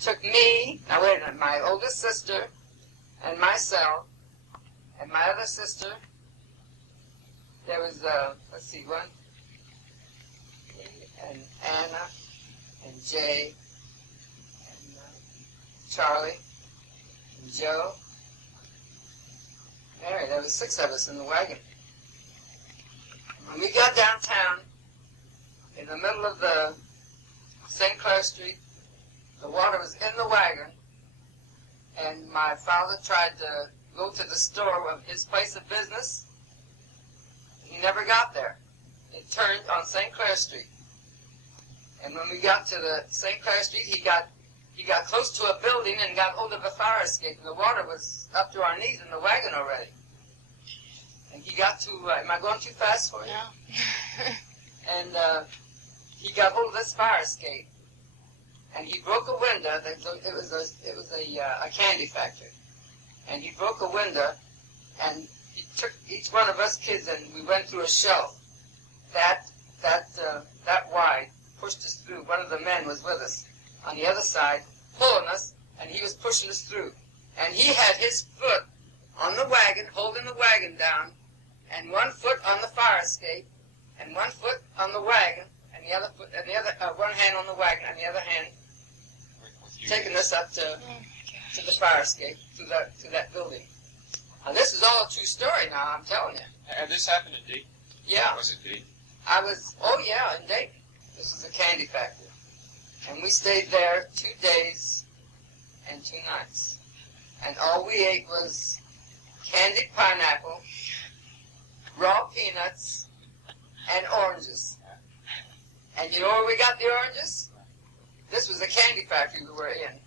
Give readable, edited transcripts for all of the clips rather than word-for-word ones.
took me, now wait a minute, my oldest sister, and myself, and my other sister. There was, let's see, one, and Anna, and Jay, and Charlie, and Joe, Mary. There was 6 of us in the wagon. When we got downtown, in the middle of the St. Clair Street, the water was in the wagon, and my father tried to go to the store of his place of business. He never got there. It turned on St. Clair Street. And when we got to the St. Clair Street, he got close to a building and got hold of a fire escape. And the water was up to our knees in the wagon already. And he got to, am I going too fast for you? No. And he got hold of this fire escape. And he broke a window. It was a candy factory. And he broke a window, and he took each one of us kids, and we went through a shelf that wide, pushed us through. One of the men was with us on the other side, pulling us, and he was pushing us through. And he had his foot on the wagon, holding the wagon down, and 1 foot on the fire escape, and 1 foot on the wagon, and the other foot, and the other one hand on the wagon, and the other hand taking us up to the fire escape, to that building. Now this is all a true story now, I'm telling you. And this happened in Dayton? Yeah. Was it Dayton? In Dayton. This is a candy factory. And we stayed there 2 days and 2 nights. And all we ate was candied pineapple, raw peanuts, and oranges. And you know where we got the oranges? This was a candy factory we were in.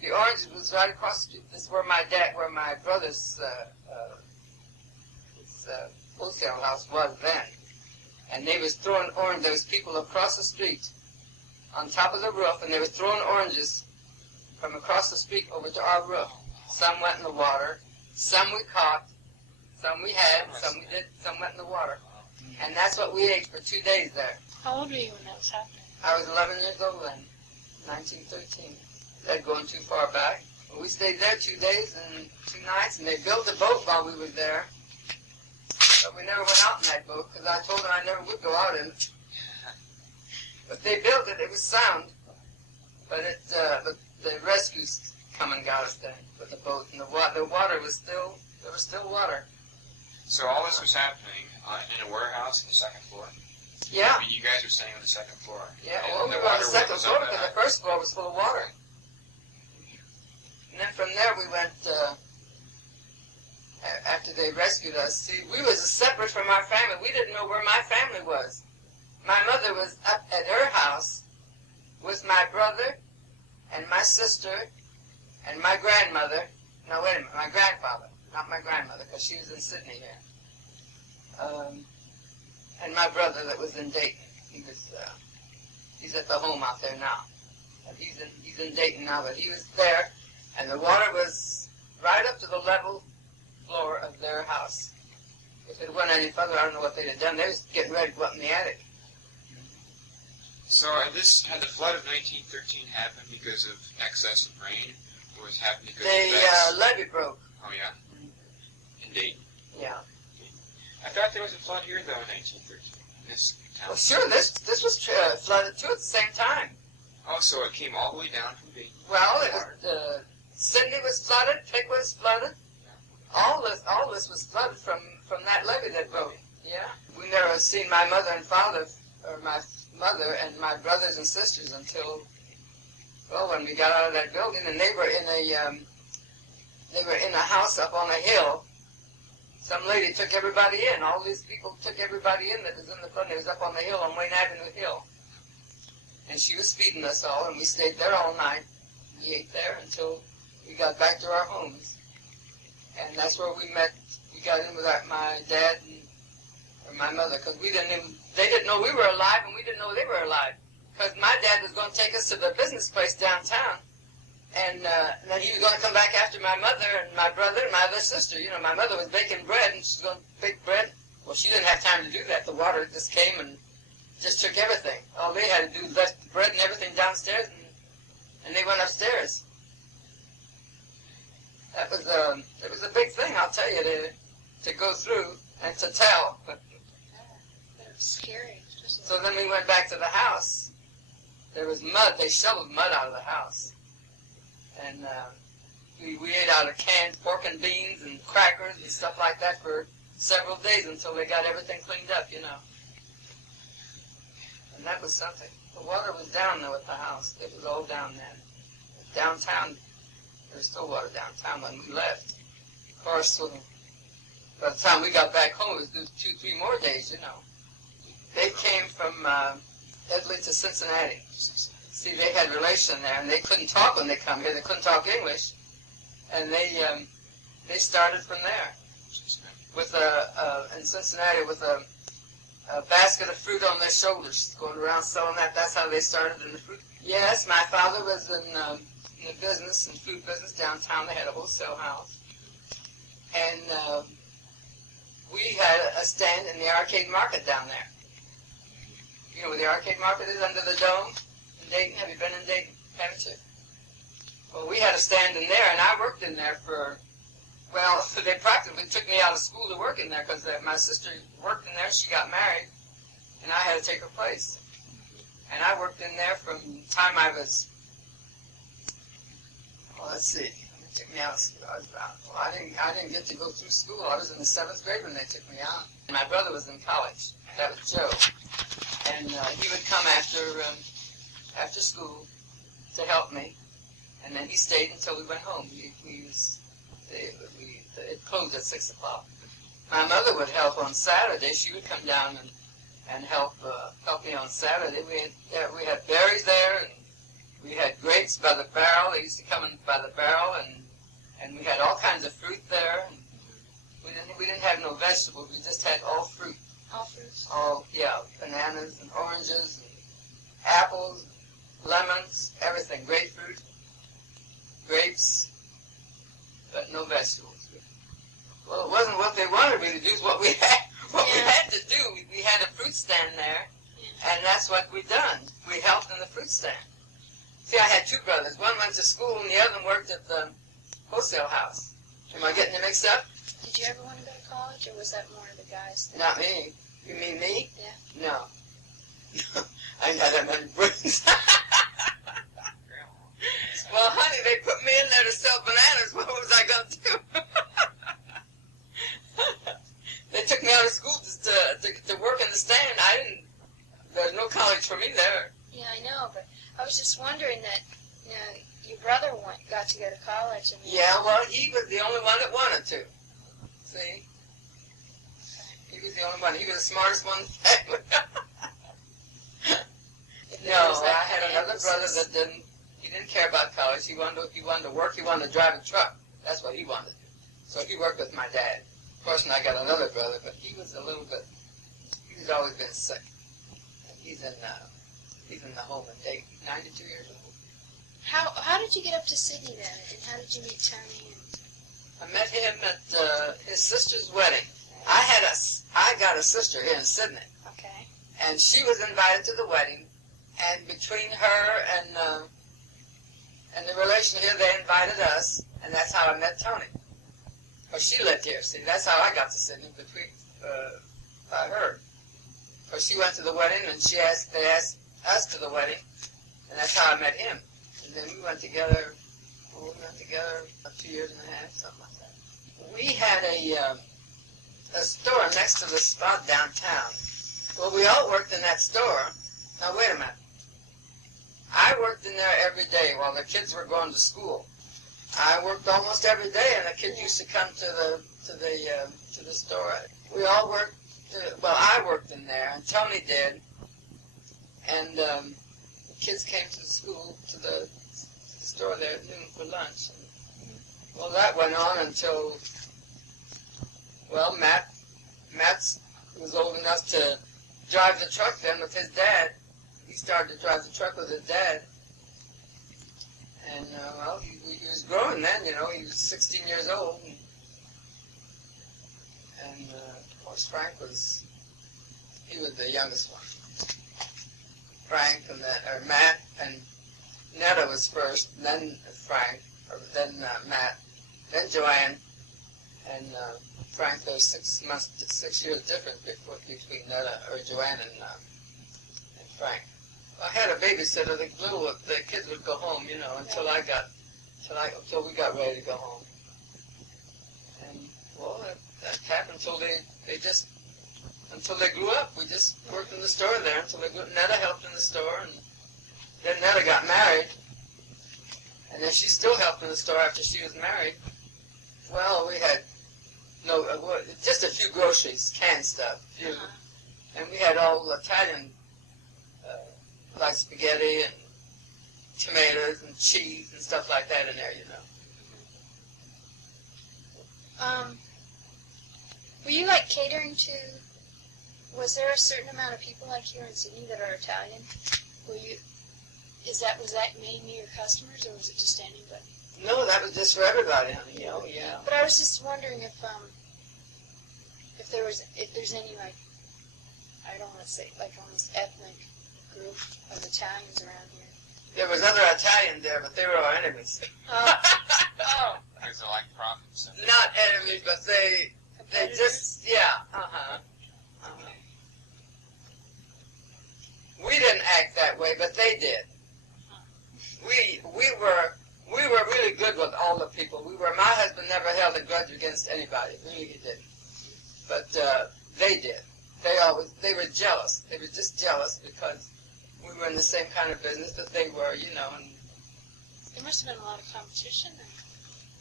The oranges was right across the street. This is where my brother's wholesale house was then. And they was throwing orange. There was people across the street on top of the roof, and they were throwing oranges from across the street over to our roof. Some went in the water, some we caught, some we had, some we did, some went in the water. And that's what we ate for 2 days there. How old were you when that was happening? I was 11 years old then, 1913. That going too far back. We stayed there 2 days and 2 nights, and they built a boat while we were there. But we never went out in that boat, because I told them I never would go out in it. But they built it. It was sound. But the rescues come and got us then with the boat, and the water was still, there was still water. So all this was happening in a warehouse on the 2nd floor? Yeah. I mean, you guys were staying on the 2nd floor. Yeah, well, we were on the 2nd floor because the 1st floor was full of water. And then from there we went, after they rescued us, see, we was separate from our family. We didn't know where my family was. My mother was up at her house with my brother and my sister and my grandmother. No, wait a minute, my grandfather, not my grandmother, because she was in Sidney here. And my brother that was in Dayton. He's at the home out there now. And he's in Dayton now, but he was there, and the water was right up to the level floor of their house. If it went any further, I don't know what they'd have done. They was getting ready to go up in the attic. So had the flood of 1913 happened because of excess of rain, or was it happened because the levee broke. Oh yeah, in Dayton. Yeah. I thought there was a flood here though in 1913. In this town. Well, sure. This was flooded too at the same time. Oh, so it came all the way down from Dayton. Well, it was Sidney was flooded, Pick was flooded. All this was flooded from that levee that broke. Yeah. We never seen my mother and father, or my mother and my brothers and sisters until, well, when we got out of that building, and they were in a house up on a hill. Some lady took everybody in. All these people took everybody in that was in the front. It was up on the hill, on Wayne Avenue Hill. And she was feeding us all, and we stayed there all night. We ate there until we got back to our homes. And that's where we met. We got in with my dad and my mother, because they didn't know we were alive, and we didn't know they were alive. Because my dad was going to take us to the business place downtown. And then he was going to come back after my mother and my brother and my other sister. You know, my mother was baking bread, and she was going to bake bread. Well, she didn't have time to do that. The water just came and just took everything. All they had to do was let the bread and everything downstairs, and they went upstairs. It was a big thing, I'll tell you, to go through and to tell. That was scary. So then we went back to the house. There was mud. They shoveled mud out of the house. And we ate out of canned pork and beans and crackers and stuff like that for several days until they got everything cleaned up, you know. And that was something. The water was down, though, at the house. It was all down then. Downtown, there was still water downtown when we left. Of course, by the time we got back home, it was 2-3 more days, you know. They came from Italy to Cincinnati. See, they had relation there, and they couldn't talk when they come here. They couldn't talk English, and they started from there with in Cincinnati with a basket of fruit on their shoulders, going around selling that. That's how they started in the fruit. Yes, my father was in the business, in food business downtown. They had a wholesale house, and we had a stand in the arcade market down there. You know where the arcade market is, under the dome in Dayton? Have you been in Dayton? Haven't you? Well, we had a stand in there, and I worked in there well, they practically took me out of school to work in there because my sister worked in there. She got married, and I had to take her place. And I worked in there from the time I was, let's see, they took me out of school. I didn't get to go through school. I was in the 7th grade when they took me out. And my brother was in college. That was Joe. And he would come after school to help me, and then he stayed until we went home. It closed at 6 o'clock. My mother would help on Saturday. She would come down and help me on Saturday. We had berries there, and we had grapes by the barrel. They used to come in by the barrel, and we had all kinds of fruit there. And we didn't have no vegetables. We just had all fruit. All fruits? Bananas and oranges and apples, lemons, everything, grapefruit, grapes, but no vegetables. Well, it wasn't what they wanted me to do, it's what we had. What we had to do, we had a fruit stand there, and that's what we done. We helped in the fruit stand. See, I had 2 brothers. One went to school, and the other one worked at the wholesale house. Am I getting it mixed up? Did you ever want to go to college, or was that more of the guys thing? Not me. You mean me? Yeah. No. I didn't have that many brains. Well, honey, they put me in there to sell bananas. What was I going to do? They took me out of school to work in the stand. There's no college for me there. Yeah, I know, but I was just wondering that, your brother got to go to college. Yeah, well, he was the only one that wanted to. See? He was the only one. He was the smartest one. No, I had another brother that he didn't care about college. He wanted to work. He wanted to drive a truck. That's what he wanted to do. So he worked with my dad. Of course, and I got another brother, but he was he's always been sick. And he's in the home in Dayton, 92 years old. How did you get up to Sydney then, and how did you meet Tony? I met him at his sister's wedding. I got a sister here in Sydney. Okay. And she was invited to the wedding, and between her and the relation here, they invited us, and that's how I met Tony. Or she lived here. See, that's how I got to Sydney by her. Or she went to the wedding, and they asked us to the wedding, and that's how I met him. And then we went together. We went together 2.5 years, something like that. We had a store next to the spot downtown. Well, we all worked in that store. Now, wait a minute. I worked in there every day while the kids were going to school. I worked almost every day, and the kids used to come to the store. We all worked. I worked in there, and Tony did. And the kids came to the school, to the store there at noon for lunch. And, well, that went on until, Matt was old enough to drive the truck then with his dad. He started to drive the truck with his dad. And, he was growing then, he was 16 years old. And of course, Frank was the youngest one. Frank and Matt and Netta was first, then Frank, or then Matt, then Joanne, and Frank. There was 6 years difference between Netta or Joanne and Frank. I had a babysitter. The kids would go home, until until we got ready to go home. And well, that happened until they grew up. We just worked in the store there until they grew up. Netta helped in the store, and then Netta got married, and then she still helped in the store after she was married. Well, we had just a few groceries, canned stuff, and we had all Italian, like spaghetti and tomatoes and cheese and stuff like that in there, Were you like catering to? Was there a certain amount of people like here in Sydney that are Italian? Was that mainly your customers, or was it just anybody? No, that was just for everybody, honey. Yeah. But I was just wondering if there's any like, I don't want to say like almost ethnic group of Italians around here. There was other Italians there, but they were our enemies. Oh. Because they like profits. Not enemies, but they just, We didn't act that way, but they did. We were really good with all the people. My husband never held a grudge against anybody. Really, he didn't. But they did. They were jealous. They were just jealous because we were in the same kind of business that they were, and There must have been a lot of competition then.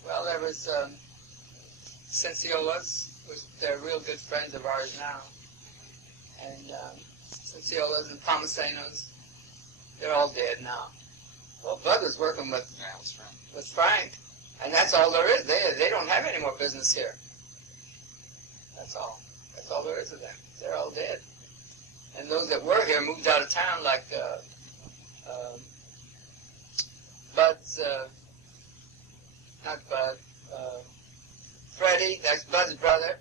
well, there was Cinciola's. They're real good friends of ours now. And Cinciola's and Palmasenos, they're all dead now. Well, Bud was working with Frank, and that's all there is. They don't have any more business here. That's all. That's all there is of them. They're all dead. And those that were here moved out of town, like Bud's, not Bud, Freddie, that's Bud's brother.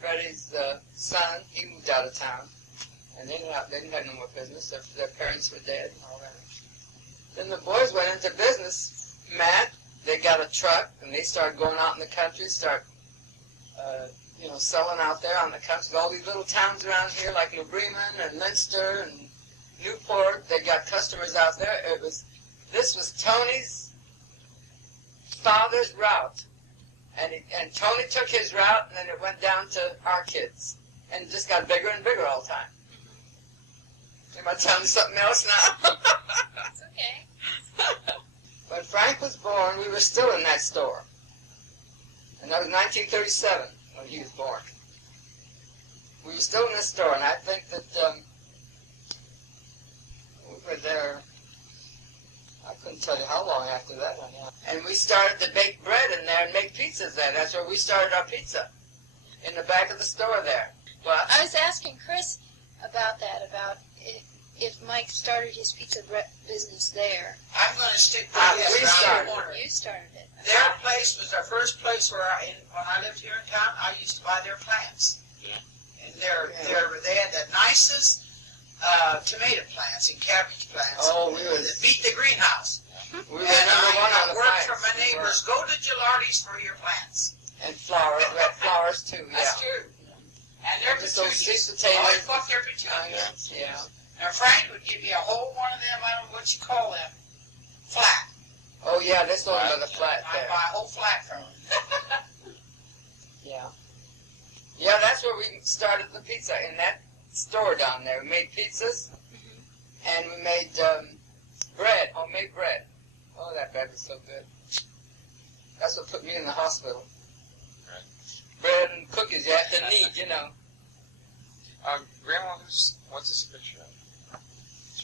Freddie's son, he moved out of town. And they didn't have no more business. Their parents were dead and all that. Then the boys went into business. Matt, they got a truck, and they started going out in the country, selling out there on the country. All these little towns around here, like New Bremen and Leinster and Newport, they got customers out there. This was Tony's father's route. And Tony took his route, and then it went down to our kids. And it just got bigger and bigger all the time. Am I telling you something else now? It's okay. When Frank was born, we were still in that store. And that was 1937 when he was born. We were still in this store, and I think that we were there, I couldn't tell you how long after that. And we started to bake bread in there and make pizzas there. That's where we started our pizza, in the back of the store there. Well, I was asking Chris about that, about if Mike started his pizza business there. I'm going to stick we with this started. around the corner. You started it. Their place was the first place when I lived here in town. I used to buy their plants. Yeah. And they had the nicest tomato plants and cabbage plants. Oh, that beat the greenhouse. we were And number one on I the worked plants. for my neighbors. Go to Gilardi's for your plants. And flowers. We had flowers too, yeah. That's true. And their Just those sweet petunias. potatoes. Oh, fuck their petunias. Yeah. Now Frank would give you a whole one of them, I don't know what you call them, flat. Oh, yeah, this one was a flat I there. buy a whole flat from them. Yeah. Yeah, that's where we started the pizza, in that store down there. We made pizzas, and we made bread, homemade bread. Oh, that bread was so good. That's what put me in the hospital. Right. Bread and cookies you have to knead, Grandma, what's this picture of?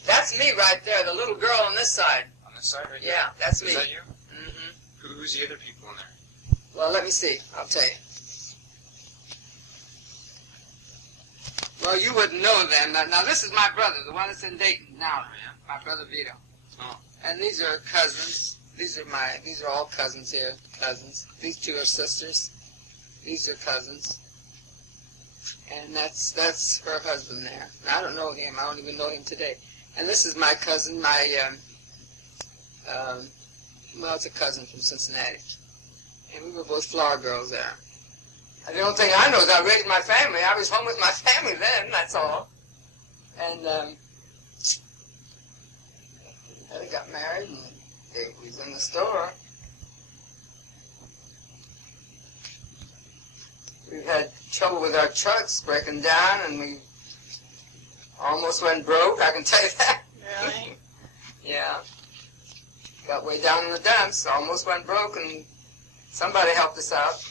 That's me right there, the little girl on this side. On this side right Yeah, that's here? me. Is that you? Mm-hmm. Who's the other people in there? Well, let me see. I'll tell you. Well, you wouldn't know them. Now, this is my brother, the one that's in Dayton now. My brother Vito. Oh. And these are cousins. These are all cousins here. Cousins. These two are sisters. These are cousins. And that's her husband there. Now, I don't know him. I don't even know him today. And this is my cousin, my Well, it's a cousin from Cincinnati. And we were both flower girls there. And the only thing I know is I raised my family. I was home with my family then, that's all. And they got married, and they was in the store. We had trouble with our trucks breaking down, and we almost went broke, I can tell you that. Really? Yeah. Got way down in the dumps, almost went broke, and somebody helped us out.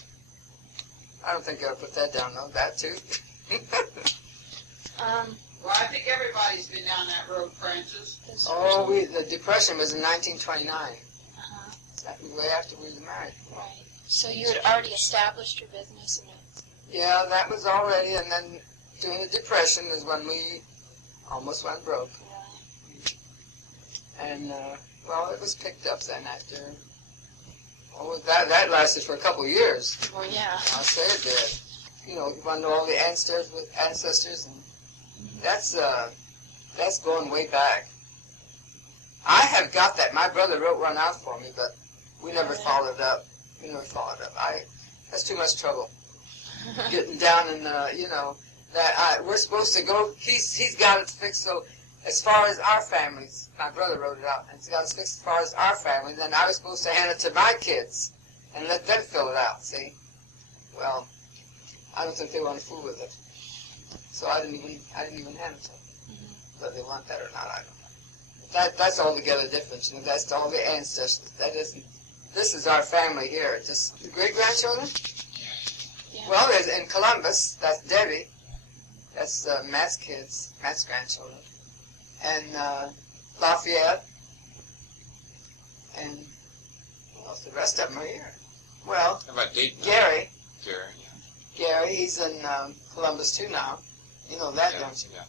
I don't think I put that down, though, that too. Well, I think everybody's been down that road, Francis. Oh, the Depression was in 1929. Uh-huh. That was way after we were married. Right. So you had already established your business and it. Yeah, that was already, and then during the Depression is when we almost went broke. And, well, it was picked up then after, oh, that lasted for a couple of years. Well, yeah. I'll say it did. You know, you want to know all the ancestors, and that's going way back. I have got that. My brother wrote one out for me, but we never followed it up. That's too much trouble. Getting down in, you know, we're supposed to go, he's got it fixed, so as far as our families, my brother wrote it out, and he's got it fixed as far as our family, then I was supposed to hand it to my kids and let them fill it out, see? Well, I don't think they want to fool with it. So I didn't even hand it to them. Whether they want that or not, I don't know. That's altogether different, you know, that's all the ancestors. This is our family here. Just the great-grandchildren? Yeah. Well, there's in Columbus, that's Debbie. That's Matt's kids, Matt's grandchildren. And Lafayette. And well, the rest of them are here. Well, How about Dayton? Gary. Gary, Gary, he's in Columbus too now. You know that, don't you? Yeah.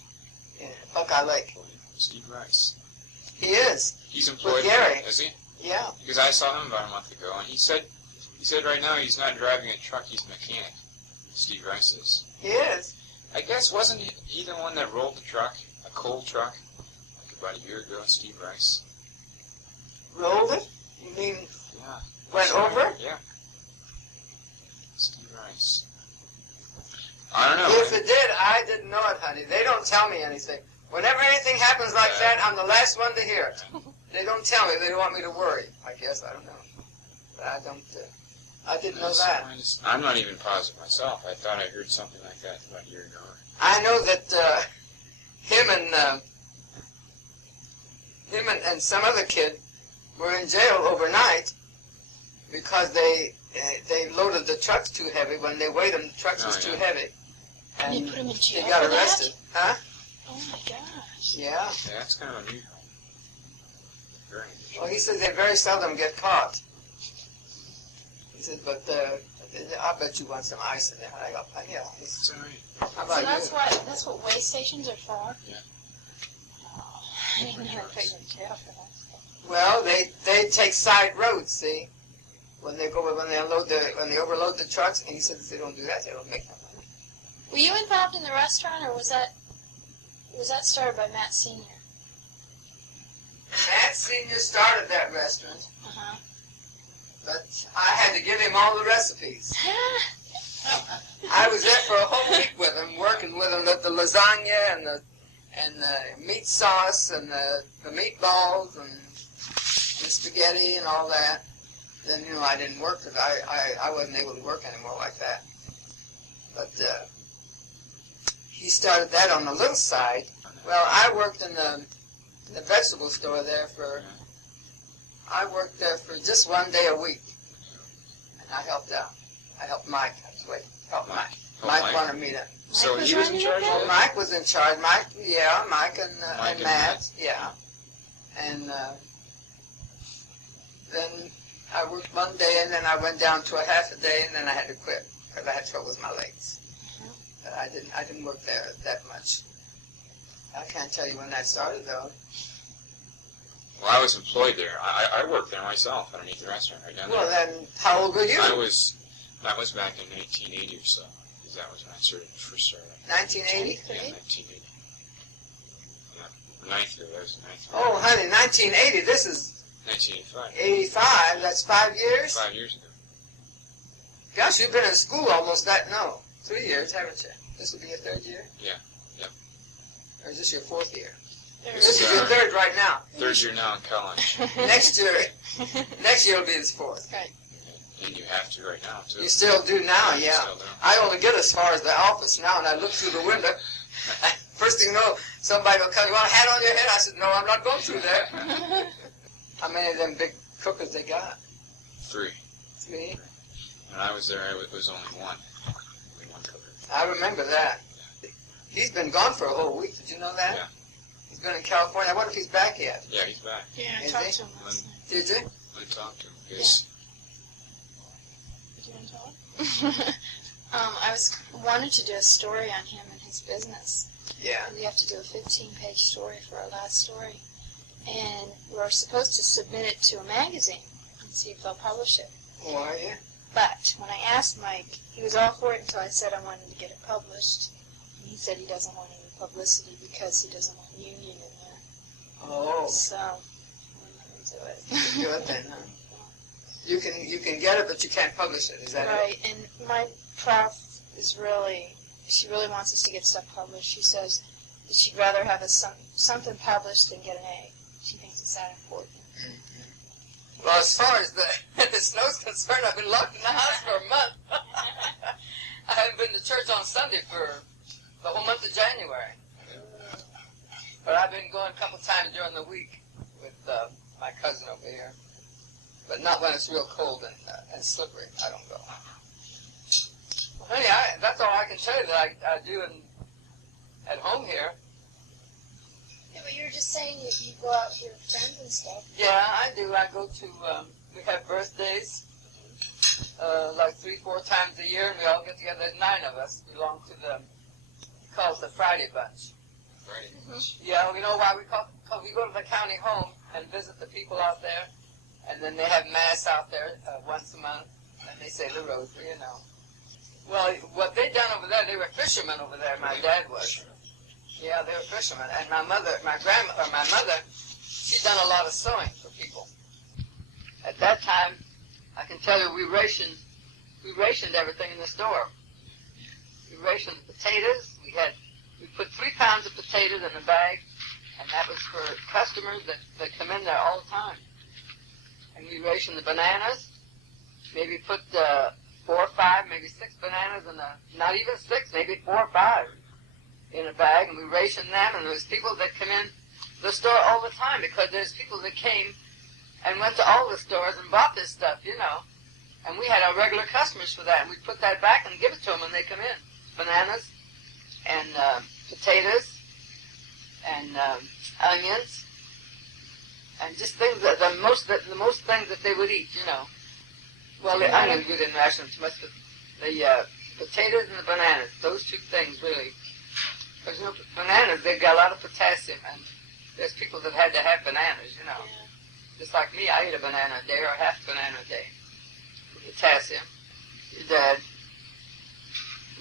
Yeah, Buckeye Lake. Steve Rice. He is. He's employed. Gary. Is he? Yeah. Because I saw him about a month ago, and he said right now he's not driving a truck, he's a mechanic. Steve Rice is. He is. I guess wasn't he the one that rolled the truck, a coal truck, like about a year ago, Steve Rice? Rolled it? You mean Yeah. went over? Yeah. Steve Rice. I don't know. If it did, I didn't know it, honey. They don't tell me anything. Whenever anything happens like that, I'm the last one to hear it. They don't tell me. They don't want me to worry. I guess. I don't know. But I don't. I didn't know that. I'm not even positive myself. I thought I heard something like that about a year ago. I know that him and some other kid were in jail overnight because they loaded the trucks too heavy. When they weighed them, the trucks was too heavy. And you put him in jail they got for arrested. that? Huh? Oh my gosh. Yeah. Yeah, that's kind of unusual. Very unusual. Well, he says they very seldom get caught. He said, but I bet you want some ice in there. I got plenty of ice. It's all right. How So about that's what weigh stations are for? Yeah. Oh, I didn't know they put you in jail for that stuff. Well, they take side roads, see, when they overload the trucks. And he said if they don't do that, they don't make no money. Were you involved in the restaurant, or was that started by Matt Sr.? Matt Sr. started that restaurant, Uh-huh. but I had to give him all the recipes. I was there for a whole week with him, working with him at the lasagna and the meat sauce and the meatballs and the spaghetti and all that. Then, you know, I didn't work because I wasn't able to work anymore like that. But he started that on the little side. Well, I worked in the vegetable store there I worked there for just one day a week. And I helped out. I helped Mike. Mike wanted me to. So he was in charge of it? Mike was in charge. Mike and Mike and Matt. Matt. Yeah. And then I worked one day, and then I went down to a half a day, and then I had to quit because I had trouble with my legs. But I didn't work there that much. I can't tell you when that started, though. Well, I was employed there. I worked there myself underneath the restaurant right down there. Well, then, how old were you? That was back in 1980 or so. Because that was when I first started. 1980? Yeah, 1980. Yeah, ninth grade. That was ninth grade. Oh, honey, 1980. This is 1985. 85, that's 5 years? 5 years ago. Gosh, you've been in school almost 3 years, haven't you? This will be your 3rd year? Yeah, yep. Or is this your 4th year? This This is your 3rd right now. 3rd year now in college. Next year will be his 4th. Right. And you have to right now, too. You still do now, You yeah. still do. I only get as far as the office now, and I look through the window. First thing you know, somebody will come, you want a hat on your head? I said, no, I'm not going through there. How many of them big cookers they got? 3. 3? When I was there, it was only 1. Only 1 cooker. I remember that. He's been gone for a whole week. Did you know that? Yeah. He's been in California. I wonder if he's back yet. Yeah, he's back. Yeah, I Is talked he? to him last night. Did you? I talked to him. Because Did you want to talk? I wanted to do a story on him and his business. Yeah. We have to do a 15-page story for our last story. And we're supposed to submit it to a magazine and see if they'll publish it. Oh, are you? But when I asked Mike, he was all for it until I said I wanted to get it published. And he said he doesn't want any publicity because he doesn't want union in there. Oh, So, I'm not going to do it. do it then, huh? You can get it, but you can't publish it. Is that it? Right, and my prof is she really wants us to get stuff published. She says that she'd rather have something published than get an A. She thinks it's that important. Well, as far as the snow's concerned, I've been locked in the house for a month. I haven't been to church on Sunday for the whole month of January. But I've been going a couple times during the week with my cousin over here. But not when it's real cold and slippery. I don't go. Well, honey, that's all I can tell you that I do at home here. Yeah, but you were just saying you go out with your friends and stuff. Yeah, I do. I go to, we have birthdays, like 3-4 times a year, and we all get together. There's 9 of us. Belong to we call it the Friday Bunch. Friday. Yeah, you know why we call it? Because we go to the county home and visit the people out there, and then they have mass out there once a month, and they say the rosary, you know. Well, what they done over there, they were fishermen over there. My dad was. Yeah, they were fishermen, and my mother, she done a lot of sewing for people. At that time, I can tell you, we rationed everything in the store. We rationed potatoes. We put 3 pounds of potatoes in a bag, and that was for customers that come in there all the time. And we rationed the bananas. Maybe put 4 or 5, maybe 6 bananas not even 6, maybe 4 or 5 in a bag, and we rationed them. And there's people that come in the store all the time because there's people that came and went to all the stores and bought this stuff, you know. And we had our regular customers for that, and we put that back and give it to them when they come in. Bananas and potatoes and onions and just things the most things that they would eat, you know. Well, the onions we didn't ration too much, but the potatoes and the bananas, those 2 things really. Because you know, bananas, they've got a lot of potassium, and there's people that had to have bananas, you know. Yeah. Just like me, I eat a banana a day or half a banana a day. Potassium. Your dad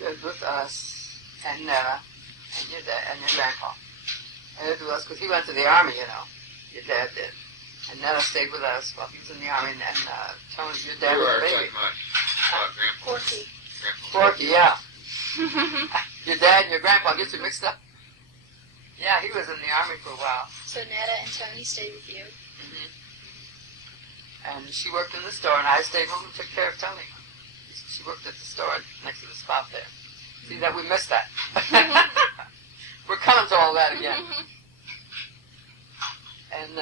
lived with us, and your dad and your grandpa. And lived with us because he went to the army, you know. Your dad did. And Nella stayed with us while he was in the army, and Tony, your dad was a baby. Grandpa. Porky. Forky, yeah. Your dad and your grandpa get you mixed up? Yeah, he was in the army for a while. So Netta and Tony stayed with you? Mm-hmm. And she worked in the store, and I stayed home and took care of Tony. She worked at the store next to the spot there. See that we missed that. We're coming to all that again. And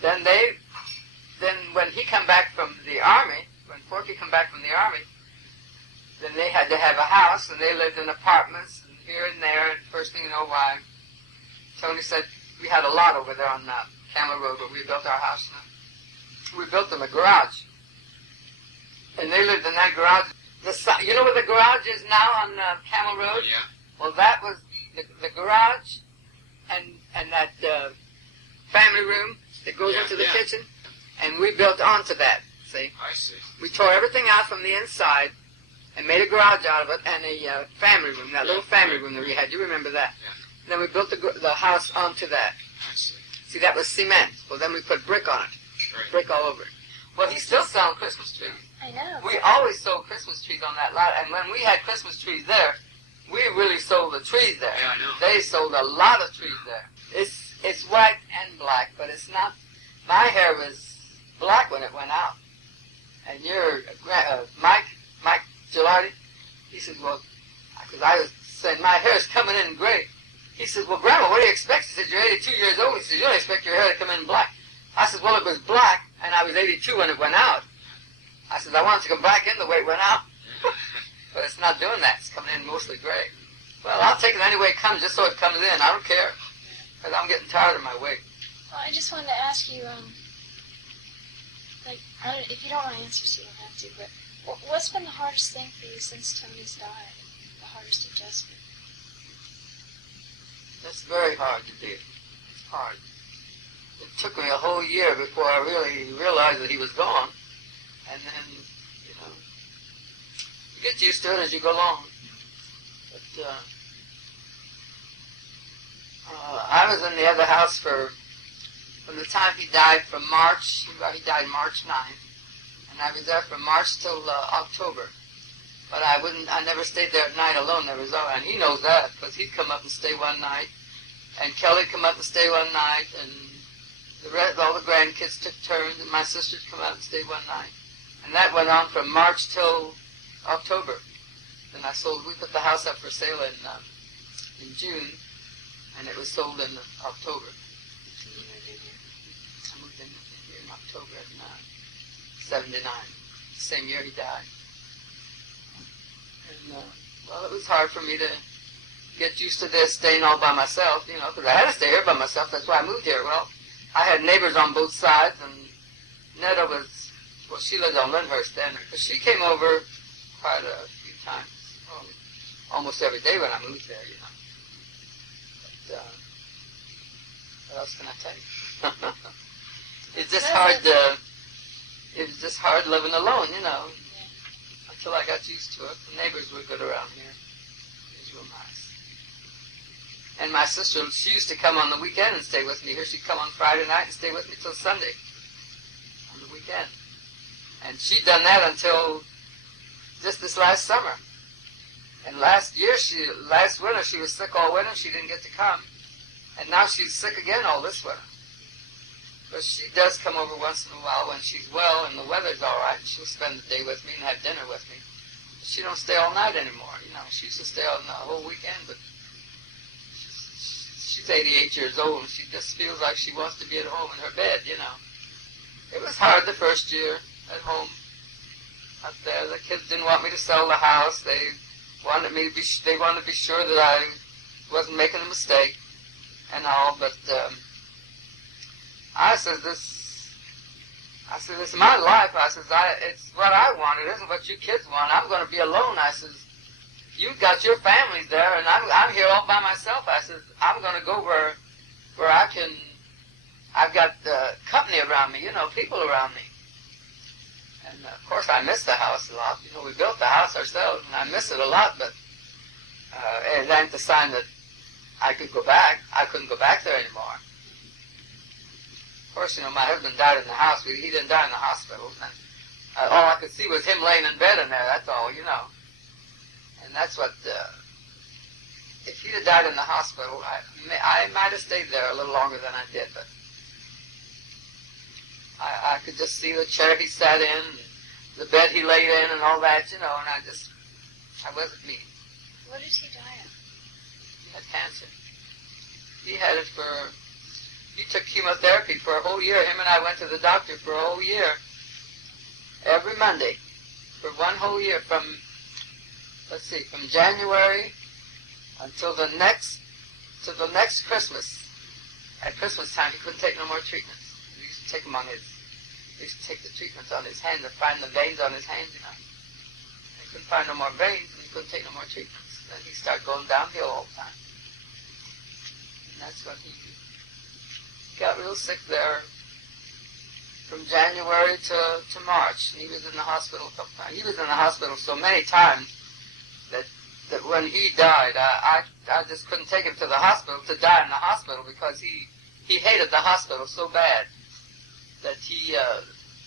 then when he come back from the army, when Forky come back from the army, then they had to have a house, and they lived in apartments and here and there. And first thing you know, why, Tony said we had a lot over there on Camel Road where we built our house. We built them a garage, and they lived in that garage. You know where the garage is now on Camel Road? Yeah. Well, that was the garage, and that family room that goes into the kitchen, and we built onto that. See? I see. We tore everything out from the inside and made a garage out of it, and a family room, that little family room that we had. You remember that? Yeah. Then we built the house onto that. I see. See, that was cement. Well, then we put brick on it. Right. Brick all over it. Well, he's still selling Christmas trees. I know. We always sold Christmas trees on that lot, and when we had Christmas trees there, we really sold the trees there. Yeah, I know. They sold a lot of trees there. It's white and black, but it's not. My hair was black when it went out. And your Mike Gilardi, he says, well, because I was saying my hair is coming in gray. He says, well, Grandma, what do you expect? He says, you're 82 years old. He says, you don't expect your hair to come in black. I said, well, it was black, and I was 82 when it went out. I said, I want it to come back in the way it went out. But it's not doing that. It's coming in mostly gray. Well, I'll take it any way it comes, just so it comes in. I don't care. Because I'm getting tired of my wig. Well, I just wanted to ask you, if you don't want to answer, so you don't have to, but what's been the hardest thing for you since Tony's died? The hardest adjustment? That's very hard to do. It's hard. It took me a whole year before I really realized that he was gone. And then, you know, you get used to it as you go along. But I was in the other house from the time he died from March. He died March 9th. And I was there from March till October. But I never stayed there at night alone. And he knows that, because he'd come up and stay one night. And Kelly'd come up and stay one night. And all the grandkids took turns. And my sister'd come out and stay one night. And that went on from March till October. Then we put the house up for sale in June. And it was sold in October. I moved in here in October of 79. The same year he died. And, well, it was hard for me to get used to this, staying all by myself, you know, because I had to stay here by myself. That's why I moved here. Well, I had neighbors on both sides, and Netta she lived on Lyndhurst then, but she came over quite a few times, almost every day when I moved there, you know. But, what else can I tell you? It's just hard it was just hard living alone, you know, until I got used to it. The neighbors were good around here. It was real nice. And my sister, she used to come on the weekend and stay with me here. She'd come on Friday night and stay with me till Sunday on the weekend. And she'd done that until just this last summer. And last winter, she was sick all winter. She didn't get to come. And now she's sick again all this winter. But she does come over once in a while when she's well and the weather's all right. She'll spend the day with me and have dinner with me. But she don't stay all night anymore. You know, she used to stay all the whole weekend, but she's 88 years old and she just feels like she wants to be at home in her bed, you know. It was hard the first year at home up there. The kids didn't want me to sell the house. They wanted to be sure that I wasn't making a mistake and all, but I said, this is my life. I says, it's what I want. It isn't what you kids want. I'm going to be alone. I says, you've got your families there, and I'm here all by myself. I says, I'm going to go where I've got company around me, you know, people around me. And of course, I miss the house a lot. You know, we built the house ourselves, and I miss it a lot. But it ain't the sign that I could go back. I couldn't go back there anymore. Of course, you know, my husband died in the house. He didn't die in the hospital. And all I could see was him laying in bed in there, that's all, you know. And that's what, if he'd have died in the hospital, I might have stayed there a little longer than I did, but I could just see the chair he sat in, the bed he laid in, and all that, you know, and I wasn't me. What did he die of? He had cancer. He took chemotherapy for a whole year. Him and I went to the doctor for a whole year. Every Monday. For one whole year. From January until the next Christmas. At Christmas time, he couldn't take no more treatments. He used to take the treatments on his hand to find the veins on his hands, you know. He couldn't find no more veins, and he couldn't take no more treatments. Then he started going downhill all the time. And that's when he got real sick there from January to March, and he was in the hospital a couple times. He was in the hospital so many times that when he died, I just couldn't take him to the hospital to die in the hospital because he he hated the hospital so bad that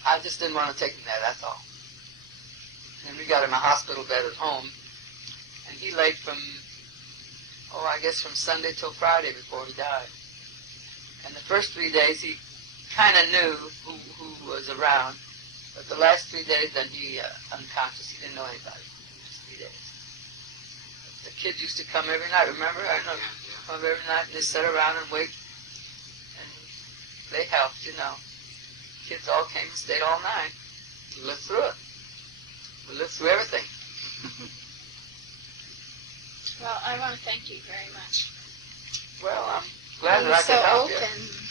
I just didn't want to take him there, that's all. And we got him a hospital bed at home, and he laid from Sunday till Friday before he died. And the first 3 days he kind of knew who was around, but the last 3 days then he unconscious. He didn't know anybody. Just 3 days. But the kids used to come every night. Remember? I know. Come every night and they sit around and wait, and they helped. Kids all came and stayed all night. We lived through it. We lived through everything. Well, I want to thank you very much. Well, I'm glad that I so could help you. open.